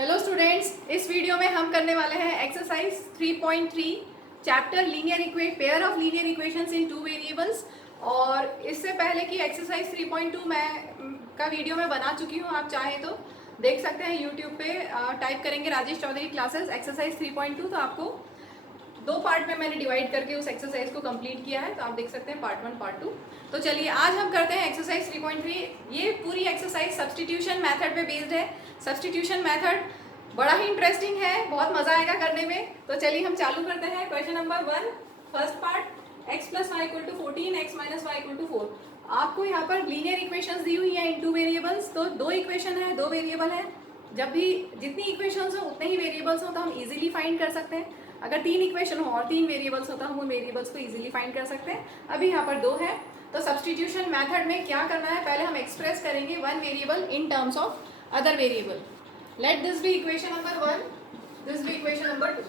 Hello students, इस video में हम करने वाले हैं exercise 3.3 chapter pair of linear equations in two variables. और इससे पहले की एक्सरसाइज 3.2 का वीडियो मैं बना चुकी हूँ। आप चाहें तो देख सकते हैं यूट्यूब पे, टाइप करेंगे राजेश चौधरी क्लासेस एक्सरसाइज 3.2, तो आपको दो पार्ट में मैंने डिवाइड करके उस एक्सरसाइज को कंप्लीट किया है। तो आप देख सकते हैं पार्ट 1 पार्ट 2। तो चलिए आज हम करते हैं एक्सरसाइज 3.3। ये पूरी एक्सरसाइज सब्स्टिट्यूशन मेथड पे बेस्ड है। सब्स्टिट्यूशन मेथड बड़ा ही इंटरेस्टिंग है, बहुत मजा आएगा करने में। तो चलिए हम चालू करते हैं। Question number 1, first part, x plus Y equal to 14, x minus Y equal to 4। आपको यहाँ पर लीनियर इक्वेशंस दी हुई है इन टू वेरिएबल्स। तो दो इक्वेशन है, दो वेरिएबल है। जब भी जितनी इक्वेशंस हो उतने ही वेरिएबल्स हो तो हम इजीली फाइंड कर सकते हैं। अगर तीन इक्वेशन हो और तीन वेरिएबल्स हो तो हम उन वेरिएबल्स को इजीली फाइंड कर सकते हैं। अभी यहाँ पर दो है। तो सब्स्टिट्यूशन मेथड में क्या करना है, पहले हम एक्सप्रेस करेंगे one variable in terms of other variable. Let this be equation number 1, this be equation number 2।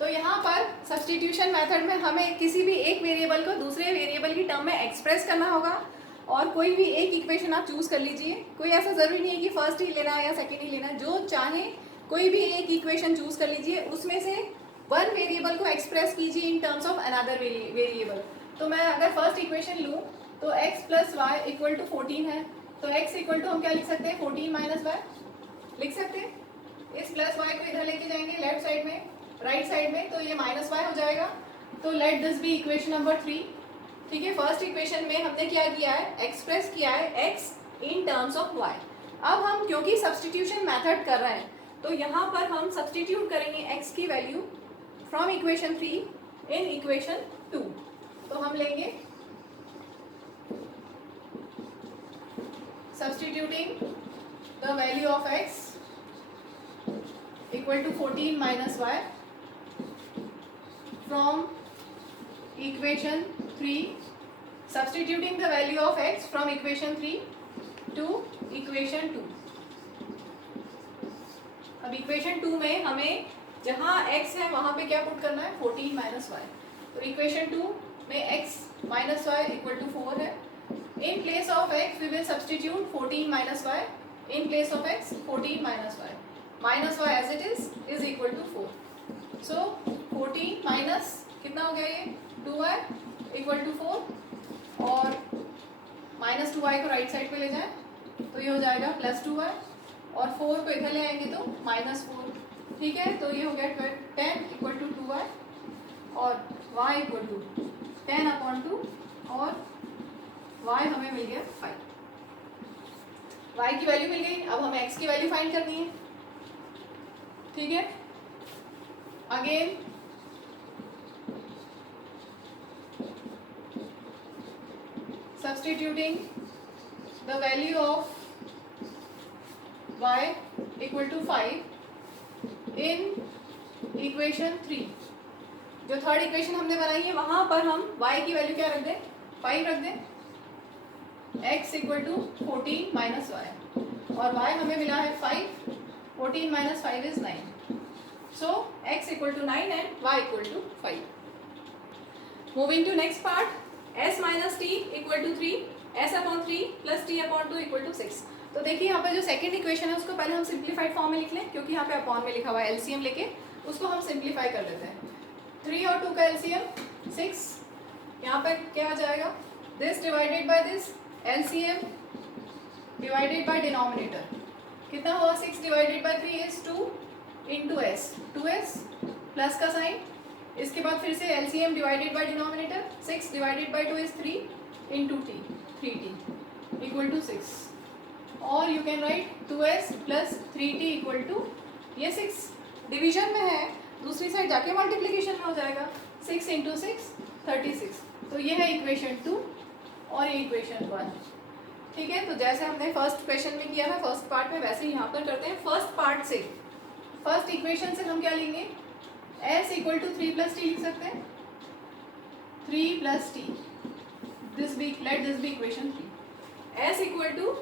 तो यहाँ पर सब्स्टिट्यूशन मेथड में हमें किसी भी एक वेरिएबल को दूसरे वेरिएबल की टर्म में एक्सप्रेस करना होगा। और कोई भी एक इक्वेशन आप चूज कर लीजिए। कोई ऐसा जरूरी नहीं है कि फर्स्ट ही लेना है या सेकेंड ही लेना है, जो चाहे कोई भी एक इक्वेशन चूज कर लीजिए। उसमें से वन वेरिएबल को एक्सप्रेस कीजिए in terms of another variable. तो मैं अगर फर्स्ट इक्वेशन लूँ तो x plus Y equal to 14 है। तो x इक्वल टू हम क्या लिख सकते हैं, 14 माइनस वाई लिख सकते हैं। इस प्लस वाई को इधर लेके जाएंगे लेफ्ट साइड में, राइट साइड में, तो ये माइनस वाई हो जाएगा। तो let this be equation number 3। ठीक है, फर्स्ट इक्वेशन में हमने क्या किया है, एक्सप्रेस किया है x in terms of y। अब हम क्योंकि सब्स्टिट्यूशन मेथड कर रहे हैं तो यहाँ पर हम सब्स्टिट्यूट करेंगे x की value from equation 3 in equation 2। तो हम लेंगे substituting the value of x equal to 14 minus y from equation 3, substituting the value of x from equation 3 to equation 2। अब इक्वेशन 2 में हमें जहाँ x है वहाँ पे क्या पुट करना है, 14 माइनस वाई। तो इक्वेशन 2 में x minus Y equal to 4 है। In place of x we will substitute 14 minus y. In place of x 14 minus y. Minus y as it is equal to 4. So 14 minus कितना हो गया ये, 2y equal to 4। और minus 2y को right side पे ले जाएं तो ये हो जाएगा प्लस 2y, और 4 को इधर ले आएंगे तो माइनस 4। ठीक है, तो ये हो गया 10 इक्वल टू 2y और y इक्वल टू 10 अपॉन 2 और y हमें मिल गया 5। y की वैल्यू मिल गई। अब हमें x की वैल्यू फाइंड करनी है। ठीक है, again substituting the value of y equal to 5 in equation 3। जो थर्ड इक्वेशन हमने बनाई है वहां पर हम y की वैल्यू क्या रख दें, 5 रख दें। x equal to 14 minus Y और y हमें मिला है 5। 14 minus 5 is 9। So x equal to 9 and y equal to 5। Moving to next part, s minus T equal to 3, s upon 3 plus T upon 2 equal to 6। तो देखिए यहाँ पर जो second equation है उसको पहले हम सिंप्लीफाइड फॉर्म में लिख लें, क्योंकि यहाँ पे अपॉन में लिखा हुआ है। एलसीएम लेके उसको हम सिंप्लीफाई कर लेते हैं। 3 और 2 का एलसीएम 6। यहाँ पर क्या आ जाएगा, this divided by this, LCM divided by denominator कितना हुआ, 6 divided by 3 is 2 into S, 2s plus का साइन। इसके बाद फिर से LCM divided by denominator, 6 divided by 2 is 3 into T, 3t equal to 6। और you can write 2s plus 3t equal to, ये 6 division में है, दूसरी साइड जाके मल्टीप्लीकेशन में हो जाएगा। 6 इंटू 6 36। तो ये है इक्वेशन 2 और ये इक्वेशन 1। ठीक है, तो जैसे हमने फर्स्ट क्वेश्चन में किया था फर्स्ट पार्ट में, वैसे यहाँ पर करते हैं। फर्स्ट पार्ट से, फर्स्ट इक्वेशन से हम क्या लेंगे, s equal to 3 plus T लिख सकते हैं, 3 plus T. This be, let this be equation 3। s equal to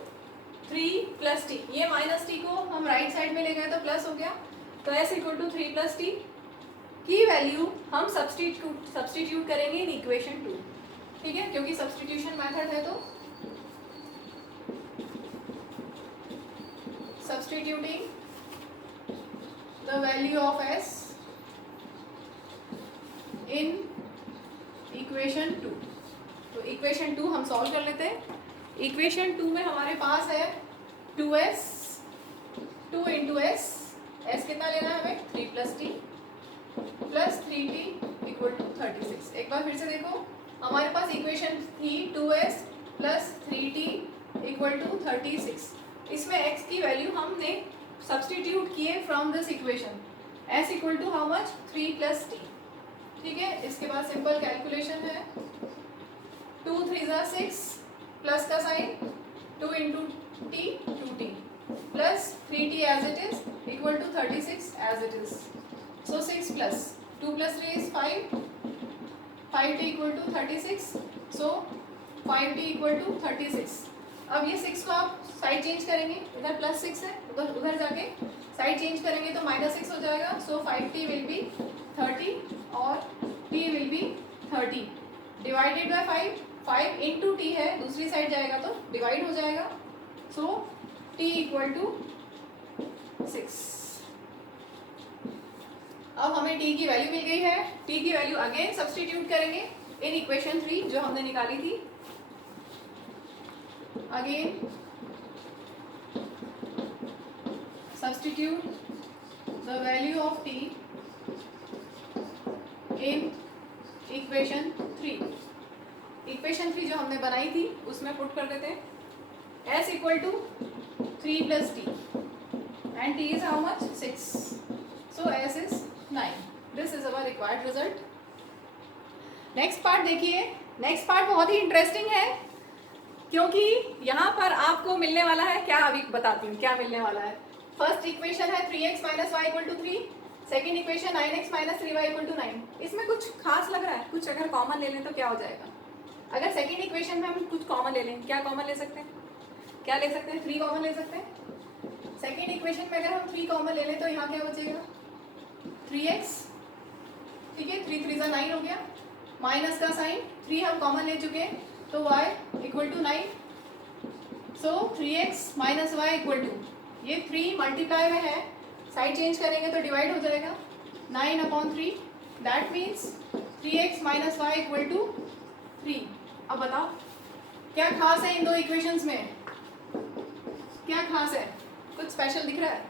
3 plus T, ये माइनस टी को हम राइट साइड में ले गए तो प्लस हो गया। तो s equal to 3 plus T की वैल्यू हम सब्स्टिट्यूट करेंगे इन इक्वेशन 2। ठीक है, क्योंकि सब्स्टिट्यूशन मेथड है तो substituting the value of s in equation 2। तो इक्वेशन 2 हम सॉल्व कर लेते हैं। इक्वेशन 2 में हमारे पास है 2s 2 इंटू एस कितना लेना है हमें 3 plus T plus 3t equal to 36। एक बार फिर से देखो, हमारे पास इक्वेशन थी 2s plus 3t equal to 36। इसमें x की वैल्यू हमने सब्सटीट्यूट किए from this equation, s equal to how much 3 plus T. ठीक है, इसके बाद सिंपल कैलकुलेशन है 2 3 ज़ा 6 प्लस का sign 2 into T 2t plus 3t as it is equal to 36 as it is. So 6 plus 2 plus 3 is 5 5t equal to 36। So 5t equal to 36। अब ये 6 को आप साइड चेंज करेंगे, इधर प्लस 6 है, उधर जाके साइड चेंज करेंगे तो माइनस 6 हो जाएगा। सो 5t विल बी 30 और t will be 30 divided by 5। 5 into T है, दूसरी साइड जाएगा तो डिवाइड हो जाएगा। सो t इक्वल टू 6। अब हमें t की वैल्यू मिल गई है। t की वैल्यू अगेन सब्सटीट्यूट करेंगे इन इक्वेशन 3 जो हमने निकाली थी। Again substitute the value of t in equation 3। Equation 3 जो हमने बनाई थी उसमें पुट कर देते हैं s equal to 3 plus T and t is how much 6। So s is 9। This is our required result. Next part देखिए। नेक्स्ट पार्ट बहुत ही इंटरेस्टिंग है क्योंकि यहाँ पर आपको मिलने वाला है क्या, अभी बताती हूँ क्या मिलने वाला है। फर्स्ट इक्वेशन है 3x minus Y equal to 3। Second equation 9x minus 3y equal to 9। इसमें कुछ खास लग रहा है, कुछ अगर कॉमन ले लें तो क्या हो जाएगा। अगर सेकेंड इक्वेशन में हम कुछ कॉमन ले लें, क्या कॉमन ले सकते हैं, क्या ले सकते हैं, 3 कॉमन ले सकते हैं। सेकेंड इक्वेशन में अगर हम 3 कॉमन ले लें तो यहाँ क्या बचेगा 3x। ठीक है, 3 3 9 हो गया, माइनस का साइन 3 हम कॉमन ले चुके हैं तो y equal to 9। So 3x minus Y equal to ये 3 मल्टीप्लाई में है, साइड चेंज करेंगे तो डिवाइड हो जाएगा 9/3। That means 3x minus Y equal to 3। अब बताओ क्या खास है इन दो इक्वेशंस में, क्या खास है, कुछ स्पेशल दिख रहा है।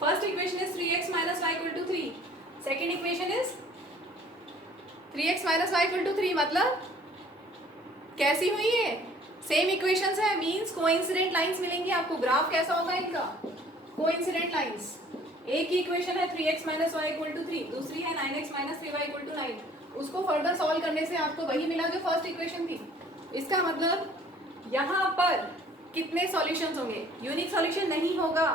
First equation is 3x minus Y equal to 3। Second equation is 3x minus Y equal to 3। मतलब कैसी हुई है, सेम इक्वेशंस है, मींस कोइंसिडेंट लाइंस मिलेंगी आपको। ग्राफ कैसा होगा इनका, कोइंसिडेंट लाइंस। एक ही इक्वेशन है 3x minus Y equal to 3, दूसरी है 9x minus 3y equal to 9। उसको फर्दर सॉल्व करने से आपको वही मिला जो फर्स्ट इक्वेशन थी। इसका मतलब यहाँ पर कितने सॉल्यूशंस होंगे, यूनिक सॉल्यूशन नहीं होगा,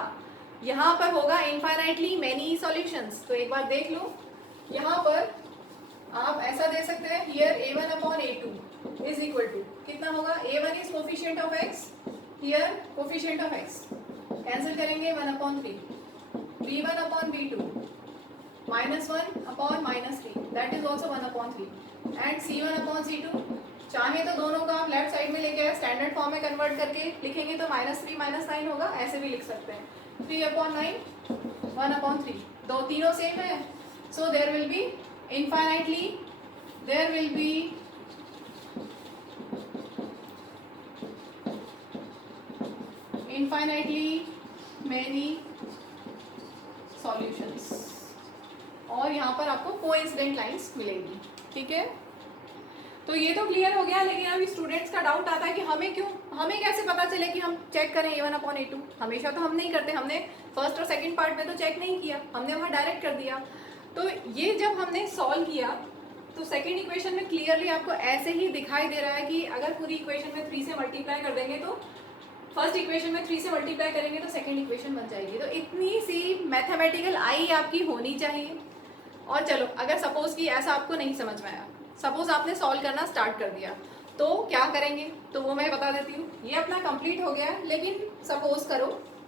यहाँ पर होगा इनफाइनाइटली मेनी सॉल्यूशंस। तो एक बार देख लो, यहाँ पर आप ऐसा दे सकते हैं, here a1/a2 is equal to कितना होगा, a1 is coefficient of x, here coefficient of x cancel करेंगे 1/3, b1/b2 -1/-3 that is also 1/3 and c1/c2। चाहे तो दोनों का आप लेफ्ट साइड में लेके स्टैंडर्ड फॉर्म में कन्वर्ट करके लिखेंगे तो -3 -9 होगा, ऐसे भी लिख सकते हैं 3/9 1/3। दो तीनों सेम है, so there will be infinitely, there will be infinitely many solutions और यहाँ पर आपको कोइंसिडेंट लाइंस मिलेंगी। ठीक है, तो ये तो क्लियर हो गया। लेकिन अभी स्टूडेंट्स का डाउट आता है कि हमें कैसे पता चले कि हम चेक करें a1/a2। हमेशा तो हम नहीं करते, हमने फर्स्ट और सेकंड पार्ट में तो चेक नहीं किया, हमने वहाँ डायरेक्ट कर दिया। तो ये जब हमने सॉल्व किया तो सेकेंड इक्वेशन में क्लियरली आपको ऐसे ही दिखाई दे रहा है कि अगर पूरी इक्वेशन में 3 से मल्टीप्लाई कर देंगे तो फर्स्ट इक्वेशन में 3 से मल्टीप्लाई करेंगे तो सेकेंड इक्वेशन बन जाएगी। तो इतनी सी मैथमेटिकल आई आपकी होनी चाहिए। और चलो, अगर सपोज कि ऐसा आपको नहीं समझ में आया, सपोज आपने सॉल्व करना स्टार्ट कर दिया तो क्या करेंगे, तो वो मैं बता देती हूँ। ये अपना कंप्लीट हो गया, लेकिन सपोज करो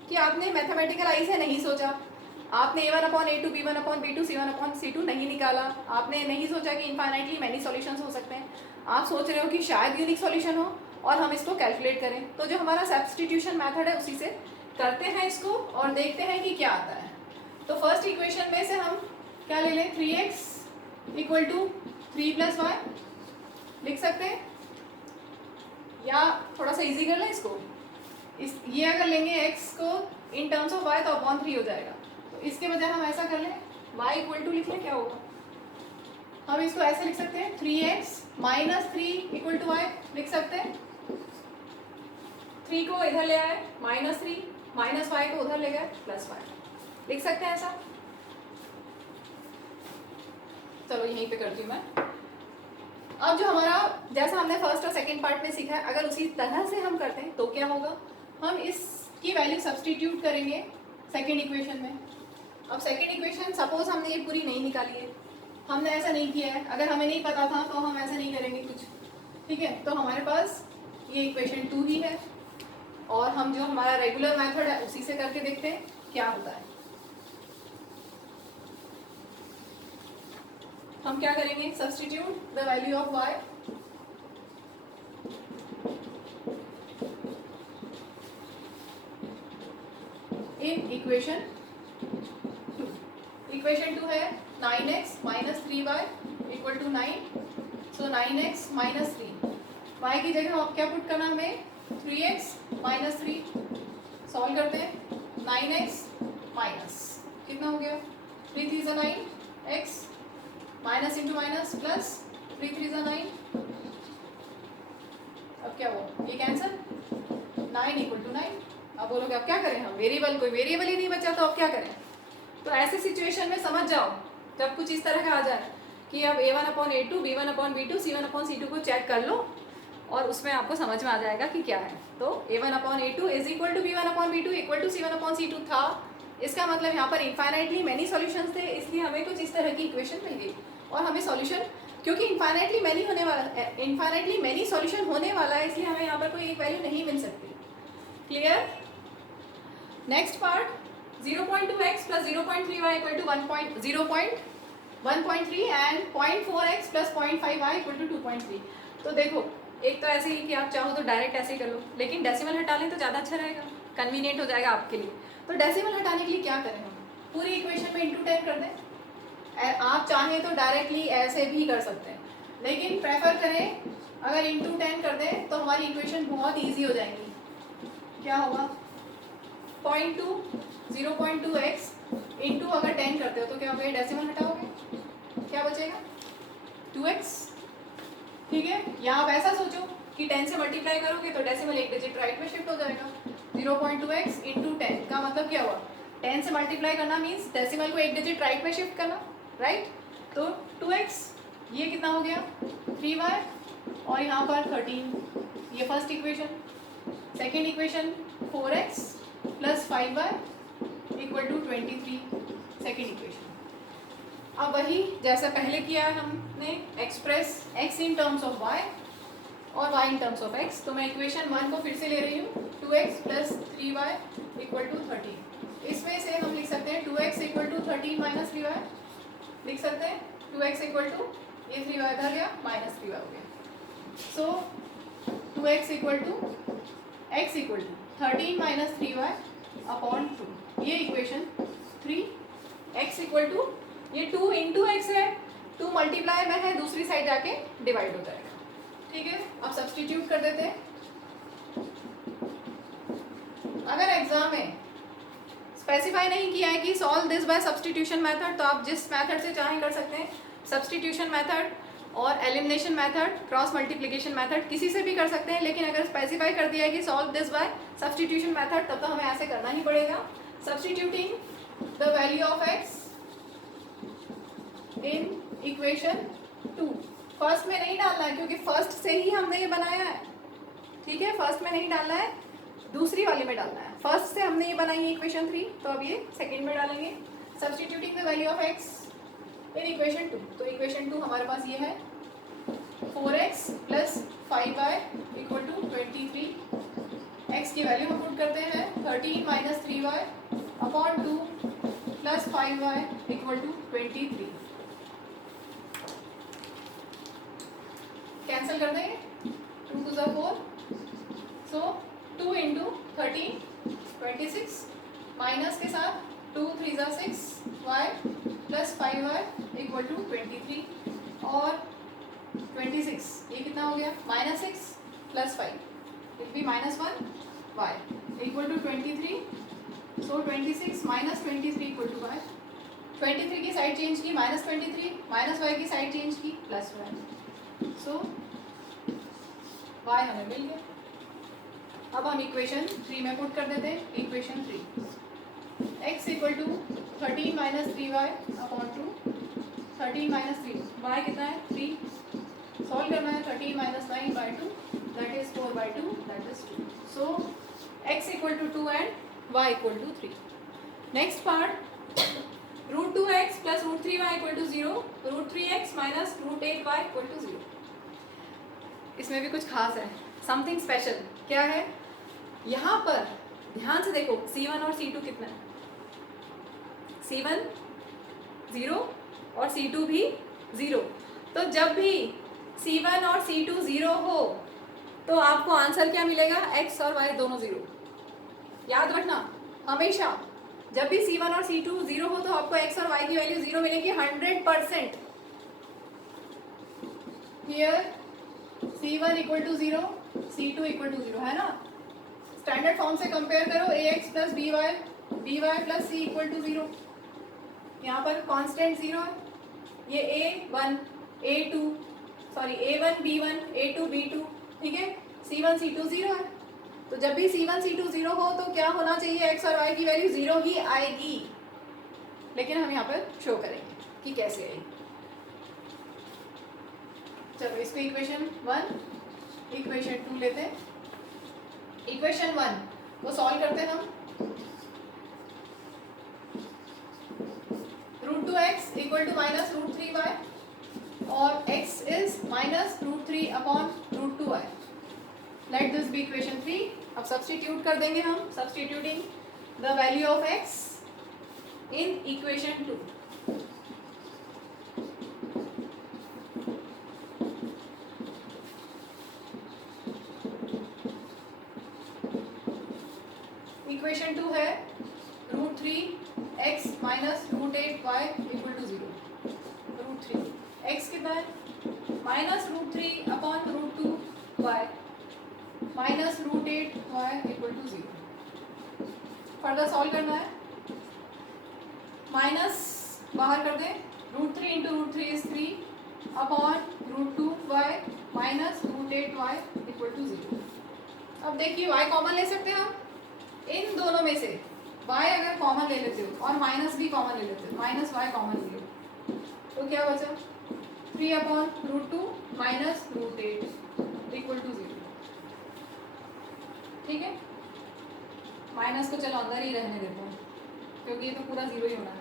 कि आपने मैथमेटिकल आई से नहीं सोचा, आपने a1/a2 b1/b2 c1/c2 नहीं निकाला, आपने नहीं सोचा कि इनफाइनाइटली मैनी सॉल्यूशंस हो सकते हैं, आप सोच रहे हो कि शायद यूनिक सॉल्यूशन हो और हम इसको कैलकुलेट करें। तो जो हमारा सब्स्टिट्यूशन मेथड है उसी से करते हैं इसको और देखते हैं कि क्या आता है। तो फर्स्ट इक्वेशन में से हम क्या ले लें, 3x equal to 3 plus Y लिख सकते हैं, या थोड़ा सा इजी कर लें इसको, ये अगर लेंगे x को इन टर्म्स ऑफ y तो अपॉन 3 हो जाएगा, तो इसके बजाय हम ऐसा कर लें y इक्वल टू लिख लें, क्या होगा, हम इसको ऐसे लिख सकते हैं 3x minus 3 equal to Y लिख सकते हैं, 3 को इधर ले आए -3 माइनस वाई को उधर ले गए प्लस वाई, लिख सकते हैं ऐसा। चलो यहीं पे करती हूँ मैं। अब जो हमारा जैसा हमने फर्स्ट और सेकंड पार्ट में सीखा है, अगर उसी तरह से हम करते हैं तो क्या होगा, हम इसकी वैल्यू सब्सटीट्यूट करेंगे सेकंड इक्वेशन में। अब सेकंड इक्वेशन सपोज हमने ये पूरी नहीं निकाली है, हमने ऐसा नहीं किया है, अगर हमें नहीं पता था तो हम ऐसा नहीं करेंगे कुछ, ठीक है, तो हमारे पास ये इक्वेशन 2 ही है, और हम जो हमारा रेगुलर मेथड है उसी से करके देखते हैं क्या होता है। हम क्या करेंगे, substitute the value of y in equation 2। Equation 2 है 9x minus 3y equal to 9, so 9x minus 3, y की जगह आप क्या पुट करना हमें, 3x माइनस 3, सॉल्व करते हैं 9x माइनस कितना हो गया, 3 3 ज़ा 9, x minus into minus plus 3 3 ज़ा 9, अब क्या हुआ, ये कैंसिल, 9 इक्वल टू 9। अब बोलोगे अब क्या करें हम, वेरिएबल कोई वेरिएबल ही नहीं बचा तो अब क्या करें, तो ऐसे सिचुएशन में समझ जाओ जब कुछ इस तरह का आ जाए कि अब a1/a2 b1/b2 c1/c2 को चेक कर लो और उसमें आपको समझ में आ जाएगा कि क्या है। तो a1/a2 is equal to b1/b2 equal to c1/c2 था, इसका मतलब यहाँ पर इनफाइनाइटली मैनी सॉल्यूशंस थे, इसलिए हमें कुछ इस तरह की इक्वेशन मिल गई, और हमें सॉल्यूशन, क्योंकि इनफाइनाइटली मैनी सॉल्यूशन होने वाला है, इसलिए हमें यहाँ पर कोई एक वैल्यू नहीं मिल सकती। Clear. Next part, 0.2x plus 0.3y equal to 1.3 and 0.4x plus 0.5y equal to 2.3। तो देखो, एक तो ऐसे ही कि आप चाहो तो डायरेक्ट ऐसे ही कर लो, लेकिन डेसिमल हटा लें तो ज़्यादा अच्छा रहेगा, कन्वीनियंट हो जाएगा आपके लिए। तो डेसिमल हटाने के लिए क्या करें, हम पूरी इक्वेशन में इंटू 10 कर दें, आप चाहें तो डायरेक्टली ऐसे भी कर सकते हैं, लेकिन प्रेफर करें अगर इंटू 10 कर दें तो हमारी इक्वेशन बहुत ईजी हो जाएंगी। क्या होगा, 0.2x इंटू अगर 10 करते हो तो क्या होगा, डेसिमल हटाओगे क्या बचेगा, 2x, ठीक है। या आप ऐसा सोचो कि 10 से मल्टीप्लाई करोगे तो डेसिमल एक डिजिट राइट में शिफ्ट हो जाएगा। 0.2x इंटू 10 का मतलब क्या हुआ, 10 से मल्टीप्लाई करना मीन्स डेसिमल को एक डिजिट राइट में शिफ्ट करना, राइट। तो 2x, ये कितना हो गया 3y, और यहाँ पर 13, ये first equation. Second equation 4x plus 5y equal to 23, second equation. अब वही जैसा पहले किया है हमने, express x in terms of y और y in terms of x। तो मैं इक्वेशन 1 को फिर से ले रही हूँ, 2x plus 3y equal to 13। इसमें से हम लिख सकते हैं 2x equal to 13 minus 3y, लिख सकते हैं 2x इक्वल टू, ये 3y इधर गया माइनस 3y हो गया, so 2x equal to x equal to 13 minus 3y upon 2, ये इक्वेशन 3। x इक्वल टू, ये 2 इंटू एक्स है, 2 मल्टीप्लाई में है, दूसरी साइड जाके डिवाइड हो जाएगा, ठीक है। अब सब्सटीट्यूट कर देते हैं। अगर एग्जाम में स्पेसिफाई नहीं किया है कि solve this by substitution method, तो आप जिस मेथड से चाहें कर सकते हैं, सब्सटीट्यूशन मेथड और elimination method, cross multiplication method, किसी से भी कर सकते हैं। लेकिन अगर स्पेसिफाई कर दिया है कि solve this by substitution method, तब तो हमें ऐसे करना ही पड़ेगा। Substituting the value of x in equation 2, first में नहीं डालना है क्योंकि फर्स्ट से ही हमने ये बनाया है, ठीक है, फर्स्ट में नहीं डालना है, दूसरी वाली में डालना है। फर्स्ट से हमने ये बनाई है इक्वेशन 3, तो अब ये सेकेंड में डालेंगे। Substituting the value of x in equation 2, तो इक्वेशन 2 हमारे पास ये है 4x plus 5y equal to 23। x की वैल्यू हम पुट करते हैं 13 minus 3y upon 2 plus 5y equal to 23, cancel कर देंगे, 2 2 4, सो 2 इंटू 13 26 माइनस के साथ 2 3 6 y 5y इक्वल टू 23 और 26 ये कितना हो गया -6 + 5 it be -1 y equal to 23 so 26 - 23 equal to y 23 की साइड चेंज की -23 -y की साइड चेंज की +y सो y हमें मिल गया। अब हम इक्वेशन 3 में पुट कर देते हैं। Equation 3 x equal to 13 - 3y upon 2 13 - 3 y कितना है 3 सॉल्व करना है 13 - 9/2 that is 4/2 that is 2 so x equal to 2 and y equal to 3। Next part √2x + √3y equal to 0 √3x - √8y equal to 0। इसमें भी कुछ खास है समथिंग स्पेशल। क्या है यहाँ पर ध्यान से देखो C1 और C2 कितना है C1 0 और C2 भी 0। तो जब भी C1 और C2 0 हो तो आपको आंसर क्या मिलेगा x और y दोनों 0। याद रखना हमेशा जब भी C1 और C2 0 हो तो आपको x और y की वैल्यू 0 मिलेगी 100%। Here C1 equal to 0 C2 equal to 0 है ना। स्टैंडर्ड फॉर्म से कंपेयर करो ax + by + c equal to 0। यहाँ पर कांस्टेंट 0 है ये a1 b1 a2 b2 ठीक है C1 C2 0 है। तो जब भी C1 C2 0 हो तो क्या होना चाहिए x और y की वैल्यू 0 ही आएगी। लेकिन हम यहाँ पर शो करेंगे कि कैसे आएगी। चलो इसको इक्वेशन 1 इक्वेशन 2 लेते हैं। इक्वेशन 1 वो सॉल्व करते हैं हम √2x इक्वल टू -√3y और x is -√3 upon √2y। Let this be equation 3। अब सब्स्टिट्यूट कर देंगे हम substituting the value of x in equation 2। Equation 2 है √3x - √8y equal to 0। √3 x कितना है -√3 upon √2y -√8y equal to 0। Further solve करना है माइनस बाहर कर दें √3 × √3 is 3 upon √2y -√8y equal to 0। अब देखिए y कॉमन ले सकते हैं हम इन दोनों में से। y अगर कॉमन ले लेते हो और माइनस भी कॉमन ले लेते हो -y कॉमन ले लो तो क्या बचा 3 अपॉन √2 -√8 इक्वल टू 0। ठीक है माइनस को चलो अंदर ही रहने देता हूँ क्योंकि ये तो पूरा 0 ही होना है।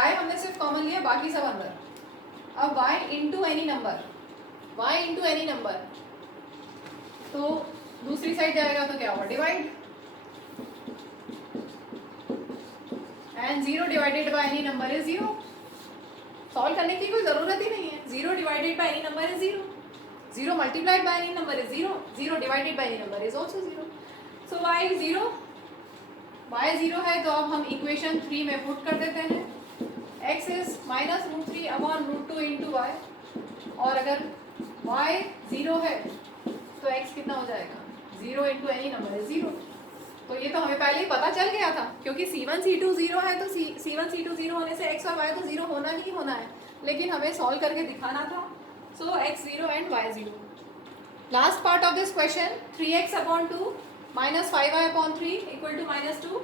y हमने सिर्फ कॉमन लिया बाकी सब अंदर। अब y इंटू एनी नंबर तो दूसरी साइड जाएगा तो क्या होगा divide and 0 divided by any number is 0। Solve करने की कोई जरूरत ही नहीं है 0 divided by any number is 0 0 multiplied by any number is 0 0 divided by any number is also 0। So y is 0 y 0 है तो अब हम इक्वेशन 3 में पुट कर देते हैं x is -√3 upon √2 into y और अगर y 0 है तो x कितना हो जाएगा 0 इंटू एनी नंबर इज 0। तो ये तो हमें पहले ही पता चल गया था क्योंकि C1 C2 0 है तो C1 C2 0 होने से x और y तो 0 होना ही होना है लेकिन हमें सॉल्व करके दिखाना था। So x 0 and y 0। Last part of this question 3x upon 2 -5y upon 3 equal to -2।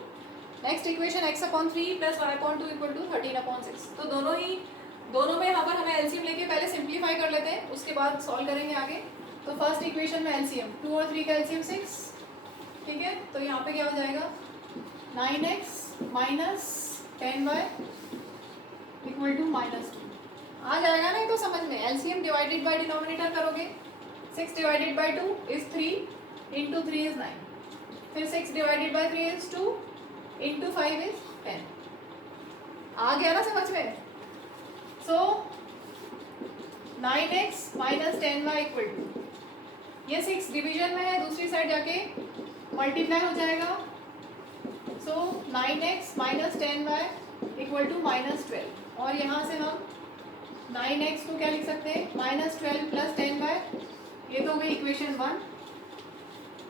Next equation x upon 3 + y upon 2 equal to 13 upon 6। तो दोनों में यहाँ पर हमें एलसीएम लेके पहले सिंप्लीफाई कर लेते हैं उसके बाद सॉल्व करेंगे आगे। तो फर्स्ट इक्वेशन में एलसीएम 2 और 3 का एलसीएम 6 ठीक है। तो यहाँ पे क्या हो जाएगा 9x - 10y इक्वल टू -2 आ जाएगा ना। तो समझ में एलसीएम डिवाइडेड बाय डिनोमिनेटर करोगे 6 divided by 2 is 3 into 3 is 9 फिर 6 divided by 3 is 2 into 5 is 10। आ गया ना समझ में। सो 9x - 10y इक्वल टू ये 6 डिवीजन में है दूसरी साइड जाके मल्टीप्लाई हो जाएगा। सो 9x - 10y इक्वल टू -12, और यहाँ से हम 9x को क्या लिख सकते हैं, -12 + 10y, ये तो हो गई इक्वेशन 1।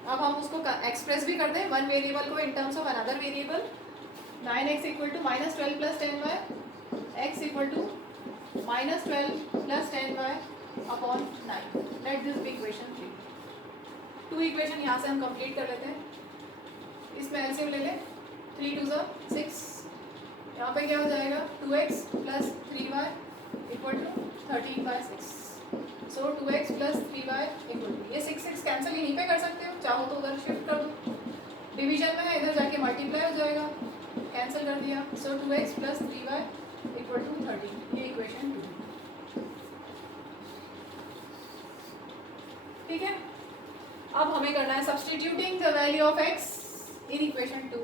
अब हम उसको एक्सप्रेस भी कर दें वन वेरिएबल को in terms of another variable. 9x equal to -12 + 10y, x equal to -12 + 10y upon 9। Let this be equation 3। 2 equation यहाँ से हम कंप्लीट कर लेते हैं। इसमें एलसीएम ले लें, 3 2 6, यहाँ पे क्या हो जाएगा 2x + 3y equal to 13/6। So 2x + 3y equal to, ये 6 कैंसिल यहीं पे कर सकते हो, चाहो तो उधर शिफ्ट कर दो, डिवीजन में है इधर जाके मल्टीप्लाई हो जाएगा, कैंसिल कर दिया। सो 2x + 3y इक्वल टू 13, ये इक्वेशन 2। ठीक है, अब हमें करना है substituting the value of x in equation 2।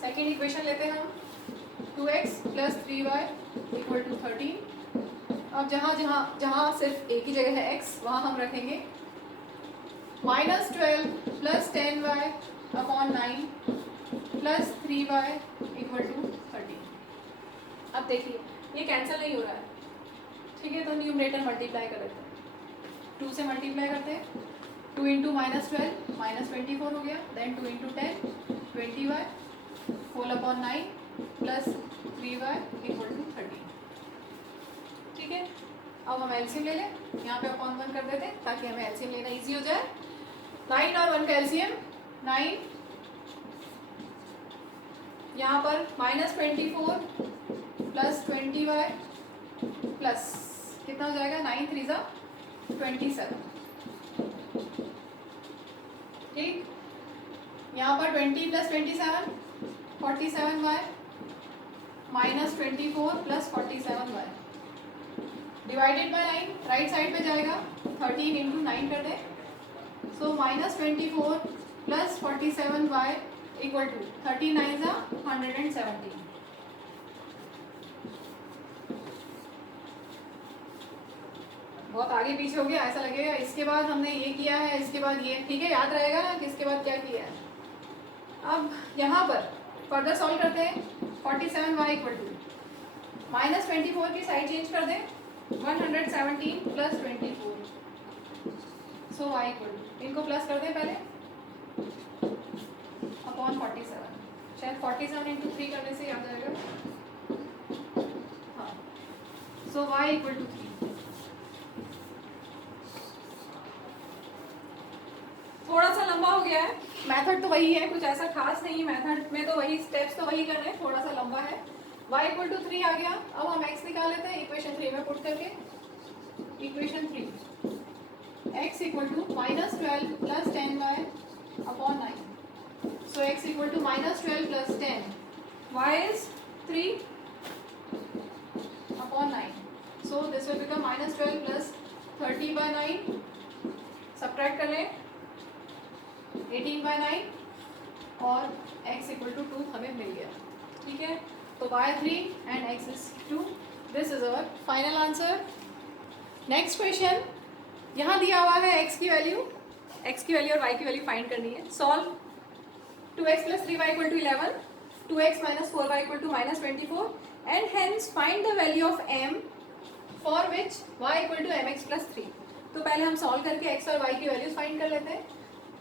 Second equation लेते हैं हम, 2x + 3y इक्वल टू 13। अब जहाँ सिर्फ एक ही जगह है x, वहाँ हम रखेंगे -12 + 10y upon 9 + 3y equal to 13। अब देखिए ये कैंसिल नहीं हो रहा है, ठीक है, तो न्यूमरेटर मल्टीप्लाई कर देते हैं, 2 से मल्टीप्लाई करते हैं, 2 × -12 -24 हो गया, then 2 × 10 20y whole upon 9 + 3y equal to 13। ठीक है, अब हम एलसीएम ले लें, यहाँ पे अपॉन 1 कर देते हैं ताकि हमें एलसीएम लेना इजी हो जाए। 9 और 1 का एलसीएम 9, यहाँ पर -24 + 20y प्लस कितना हो जाएगा, 9 3 27। ठीक, यहाँ पर 20 + 27 47y -24 + 47y divided by 9, right side पे जाएगा, 13 × 9 कर दे। सो -24 + 47y इक्वल टू 13 9 117। बहुत आगे पीछे हो गया ऐसा लगेगा, इसके बाद हमने ये किया है, इसके बाद ये, ठीक है, याद रहेगा ना कि इसके बाद क्या किया है। अब यहाँ पर फर्दर सॉल्व करते हैं, 47y इक्वल टू -24 की साइड चेंज कर दें, 117 + 24। सो y इक्वल टू, इनको प्लस कर दें पहले, अपॉन 47, शायद 47 × 3 करने से याद आएगा। हाँ, सो y इक्वल टू 3। थोड़ा सा लंबा हो गया है, मेथड तो वही है, कुछ ऐसा खास नहीं है, मेथड में तो वही स्टेप्स तो वही कर रहे हैं, थोड़ा सा लंबा है। y इक्वल टू 3 आ गया। अब हम x निकाल लेते हैं इक्वेशन 3 में पुट करके, equation 3 x equal to -12 + 10y upon 9। So x equal to -12 + 10, y is 3 upon 9। So this will become -12 + 30/9, subtract कर लें 18/9, और x इक्वल टू 2 हमें मिल गया। ठीक है, तो y 3 and x is 2। This is our final answer. Next question, यहाँ दिया हुआ है x की वैल्यू और y की वैल्यू फाइंड करनी है। Solve 2x + 3y equal to 11, 2x - 4y equal to -24 and hence find the value of m for which y equal to mx + 3। तो पहले हम सॉल्व करके x और y की वैल्यूज फाइंड कर लेते हैं,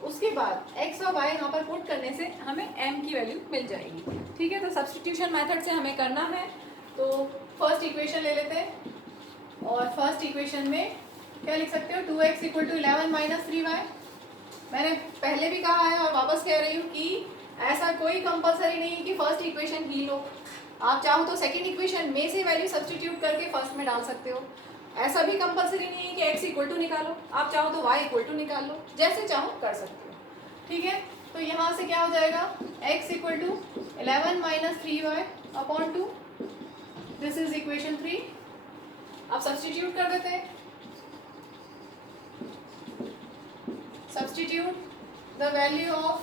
उसके बाद x और y यहाँ पर पुट करने से हमें m की वैल्यू मिल जाएगी। ठीक है, तो सब्स्टिट्यूशन मेथड से हमें करना है। तो फर्स्ट इक्वेशन ले लेते हैं, और फर्स्ट इक्वेशन में क्या लिख सकते हो, 2x इक्वल टू 11 - 3y। मैंने पहले भी कहा है और वापस कह रही हूँ कि ऐसा कोई कंपलसरी नहीं है कि फर्स्ट इक्वेशन ही लो, आप चाहो तो सेकेंड इक्वेशन में से वैल्यू सब्स्टिट्यूट करके फर्स्ट में डाल सकते हो। ऐसा भी कंपलसरी नहीं है कि x इक्वल टू निकालो, आप चाहो तो y इक्वल टू निकाल लो, जैसे चाहो कर सकते हो। ठीक है, तो यहाँ से क्या हो जाएगा, x equal to 11 - 3y upon 2, this is equation 3। अब सब्स्टिट्यूट कर देते हैं, substitute the value of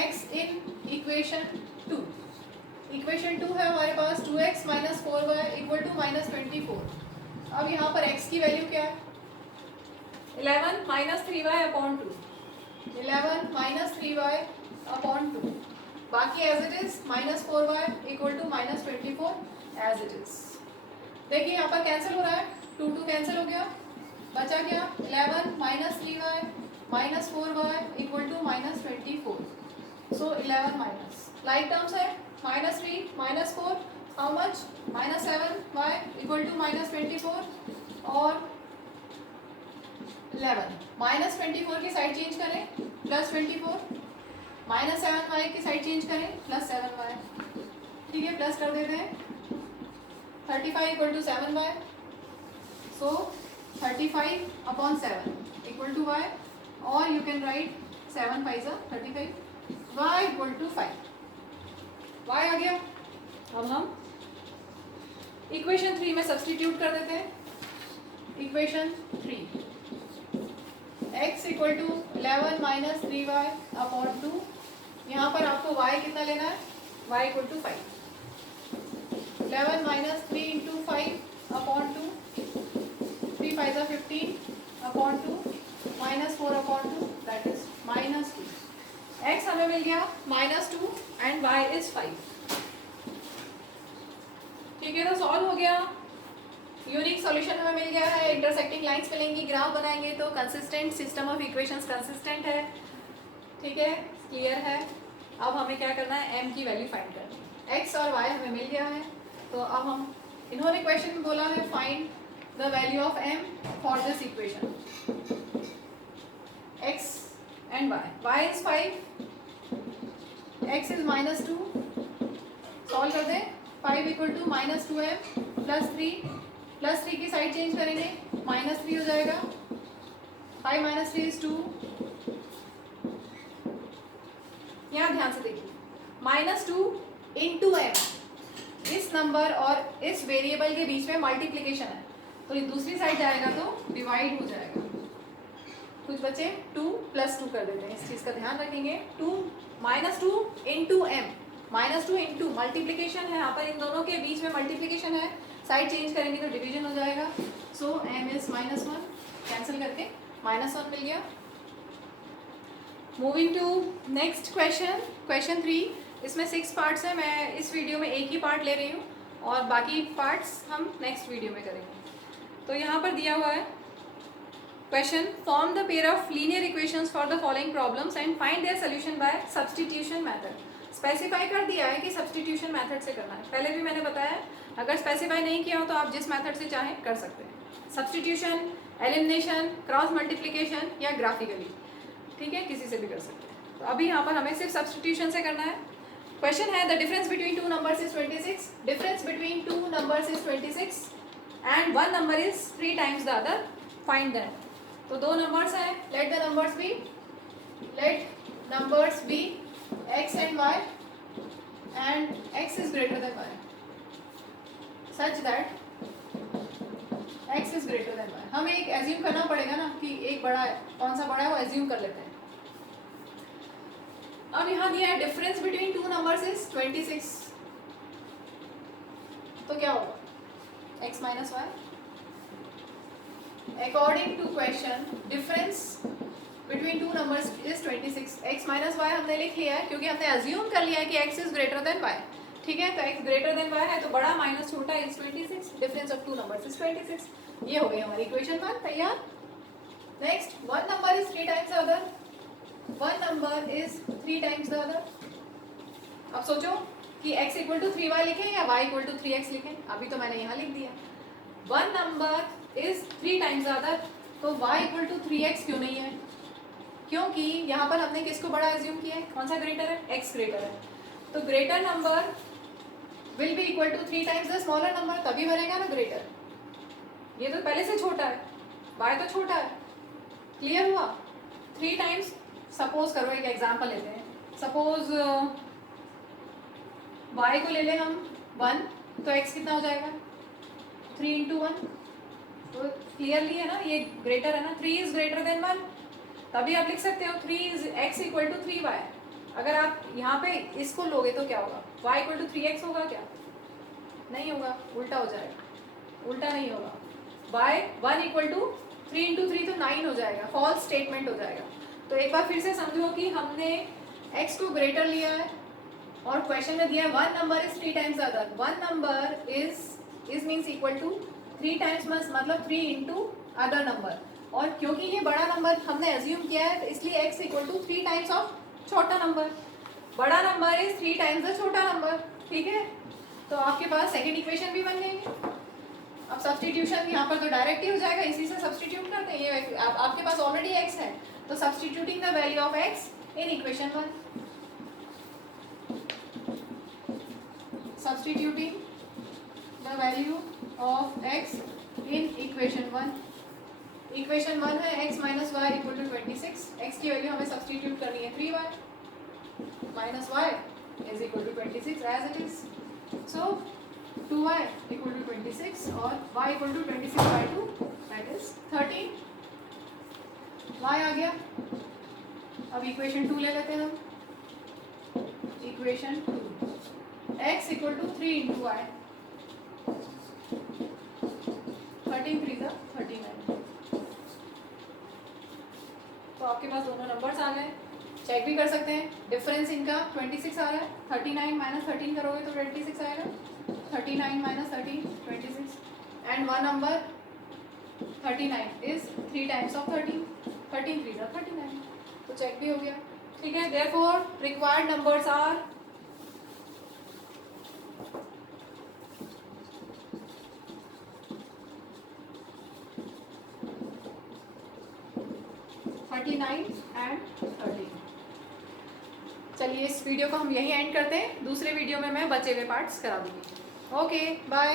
x in equation 2। Equation 2 है हमारे पास 2x - 4y इक्वल टू -24। अब यहाँ पर x की वैल्यू क्या है? 11 minus 3y upon 2, 11 minus 3y upon 2, बाकी as it is minus 4y equal to minus 24 as it is. देखिए यहाँ पर कैंसिल हो रहा है, 2 2 कैंसिल हो गया, बचा क्या? 11 minus 3y minus 4y equal to minus 24। So 11 minus like terms है, minus 3 minus 4 how much? Minus 7y equal to minus 24 और 11 माइनस 24 की साइड चेंज करें प्लस 24, माइनस 7y की साइड चेंज करें प्लस 7y, ठीक है प्लस कर देते हैं 35 equal to 7y, so 35 upon 7 equal to y, और यू कैन राइट 7 5 जा 35, y इक्वल टू 5, y आ गया। अब हम इक्वेशन 3 में सब्स्टिट्यूट कर देते हैं, equation 3 x equal to 11 minus 3y upon 2, यहाँ पर आपको y कितना लेना है? y equal to 5, 11 minus 3 into 5 upon 2, 3 5 जा 15 upon 2 minus 4 upon 2 that is minus 2, x हमें मिल गया माइनस 2 एंड y इज 5, ठीक है। तो सॉल्व हो गया, यूनिक सॉल्यूशन हमें मिल गया है, इंटरसेक्टिंग लाइंस मिलेंगी, ग्राफ बनाएंगे तो consistent system of equations consistent है, ठीक है क्लियर है। अब हमें क्या करना है? m की वैल्यू फाइंड करनी है, x और y हमें मिल गया है, तो अब हम इन्होंने क्वेश्चन में बोला है find the value of m for this equation, x and y is 5, x is minus 2, solve कर दें, 5 equal to minus 2m plus 3 की साइड चेंज करेंगे माइनस 3 हो जाएगा, 5 माइनस 3 इज 2, यहाँ ध्यान से देखिए माइनस 2 इंटू m, इस नंबर और इस वेरिएबल के बीच में मल्टीप्लिकेशन है, तो ये दूसरी साइड जाएगा तो डिवाइड हो जाएगा, कुछ बचे 2 प्लस 2 कर देते हैं, इस चीज़ का ध्यान रखेंगे, 2 minus 2 into m, minus 2 into multiplication है, यहाँ पर इन दोनों के बीच में मल्टीप्लिकेशन है, साइड चेंज करेंगे तो डिवीजन हो जाएगा, so m is minus 1, cancel करके माइनस 1 मिल गया। Moving to next question, question 3, इसमें 6 पार्ट्स हैं, मैं इस वीडियो में एक ही पार्ट ले रही हूँ और बाकी पार्ट्स हम नेक्स्ट वीडियो में करेंगे। तो यहाँ पर दिया हुआ है question, form the pair of linear equations for the following problems and find their solution by substitution method. Specify कर दिया है कि सब्स्टिट्यूशन मेथड से करना है, पहले भी मैंने बताया, अगर स्पेसिफाई नहीं किया हो तो आप जिस मेथड से चाहें कर सकते हैं, सब्स्टिट्यूशन, एलिमिनेशन, क्रॉस मल्टीप्लिकेशन या ग्राफिकली, ठीक है किसी से भी कर सकते हैं। तो अभी यहाँ पर हमें सिर्फ सब्स्टिट्यूशन से करना है। क्वेश्चन है the difference between two numbers is 26, difference between two numbers is 26 and one number is 3 times the other, find that. तो दो नंबर्स हैं, let the numbers be x and y and x is greater than y such that x is greater than y। हमें एक assume करना पड़ेगा ना कि एक बड़ा है, कौन सा बड़ा है वो एज्यूम कर लेते हैं। अब यहाँ दिया है difference between two numbers is 26, तो क्या होगा x minus y. According to question difference between two numbers is 26, x minus y हमने लिख लिया है क्योंकि हमने एज्यूम कर लिया है कि x is greater than y, ठीक है। तो x ग्रेटर देन y है तो बड़ा माइनस छोटा is 26, difference of to numbers is 26, ये हो गई हमारी इक्वेशन 1 तैयार। Next, one number is 3 times the other, one number is 3 times the other. अब सोचो कि x इक्वल टू 3y लिखें या y इक्वल टू 3x लिखें, अभी तो मैंने यहाँ लिख दिया। One number is 3 times the other, तो y इक्वल टू 3x क्यों नहीं है? क्योंकि यहाँ पर हमने किसको बड़ा एज्यूम किया है, कौन सा ग्रेटर है, x ग्रेटर है, तो greater number will be equal to 3 times the smaller number, तभी बनेगा ना ग्रेटर। ये तो पहले से छोटा है, y तो छोटा है, क्लियर हुआ। 3 टाइम्स, सपोज करो एक एग्जांपल लेते हैं, सपोज y को ले लें हम 1, तो x कितना हो जाएगा 3 इंटू 1, तो क्लियरली है ना ये ग्रेटर है ना, 3 इज ग्रेटर देन 1, तभी आप लिख सकते हो 3 is x equal to 3y। अगर आप यहाँ पे इसको लोगे तो क्या होगा, y इक्वल टू 3x होगा क्या, नहीं होगा, उल्टा हो जाएगा, उल्टा नहीं होगा, बाय 1 इक्वल टू 3 इंटू 3 तो 9 हो जाएगा, फॉल्स स्टेटमेंट हो जाएगा। तो एक बार फिर से समझो कि हमने x को ग्रेटर लिया है और क्वेश्चन में दिया है one number is 3 times other, one number is means equal to 3 times मतलब 3 इंटू अदर नंबर। और क्योंकि ये बड़ा नंबर हमने एज्यूम किया है तो इसलिए x equal to 3 times of छोटा नंबर, बड़ा नंबर इज 3 टाइम्स द छोटा नंबर। ठीक है, तो आपके पास सेकेंड इक्वेशन भी बन गई। अब सब्सटीट्यूशन यहाँ पर तो डायरेक्ट ही हो जाएगा, इसी से सब्सटीट्यूट करते हैं। ये आपके पास ऑलरेडी x है, तो substituting the value of x in equation 1, substituting the value of x in equation 1। Equation 1 है x minus Y equal to 26, x की वैल्यू हमें सब्सटीट्यूट करनी है 3y minus y is equal to 26 as it is. So 2y equal to 26 और y equal to 26 by 2 that is 13, y आ गया। अब इक्वेशन 2 ले लेते हैं हम, equation 2 x equal to 3 into y, 13 3 ज़ा 39। तो आपके पास दोनों नंबर्स आ गए, चेक भी कर सकते हैं। डिफरेंस इनका 26 आ रहा है, 39 माइनस 13 करोगे तो 26 आएगा, 39 minus 13 26, and one number 39 is 3 times of 13, 13 3 ज़ा 39। तो चेक भी हो गया। ठीक है, therefore required numbers are 39 and 13। चलिए इस वीडियो को हम यहीं एंड करते हैं, दूसरे वीडियो में मैं बचे हुए पार्ट्स करा दूंगी। Okay bye.